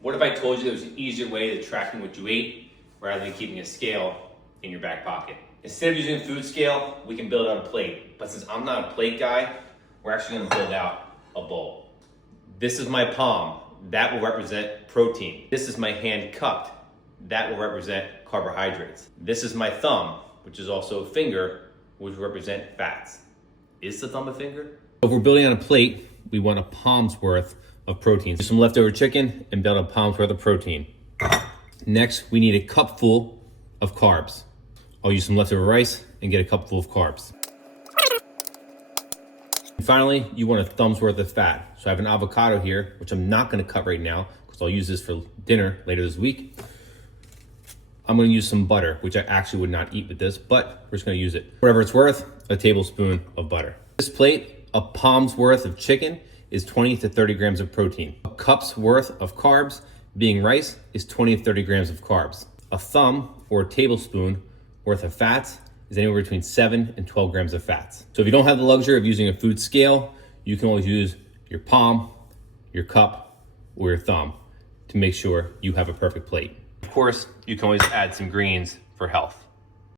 What if I told you there was an easier way to tracking what you ate rather than keeping a scale in your back pocket? Instead of using a food scale, we can build out a plate. But since I'm not a plate guy, we're actually gonna build out a bowl. This is my palm. That will represent protein. This is my hand cupped. That will represent carbohydrates. This is my thumb, which is also a finger, which will represent fats. Is the thumb a finger? If we're building on a plate, we want a palm's worth of protein. Use some leftover chicken and build a palm's worth of protein. Next, we need a cupful of carbs. I'll use some leftover rice and get a cupful of carbs. And finally, you want a thumb's worth of fat. So I have an avocado here, which I'm not gonna cut right now because I'll use this for dinner later this week. I'm gonna use some butter, which I actually would not eat with this, but we're just gonna use it. Whatever it's worth, a tablespoon of butter. This plate, a palm's worth of chicken is 20 to 30 grams of protein. A cup's worth of carbs, being rice, is 20 to 30 grams of carbs. A thumb or a tablespoon worth of fats is anywhere between 7 and 12 grams of fats. So if you don't have the luxury of using a food scale, you can always use your palm, your cup, or your thumb to make sure you have a perfect plate. Of course, you can always add some greens for health.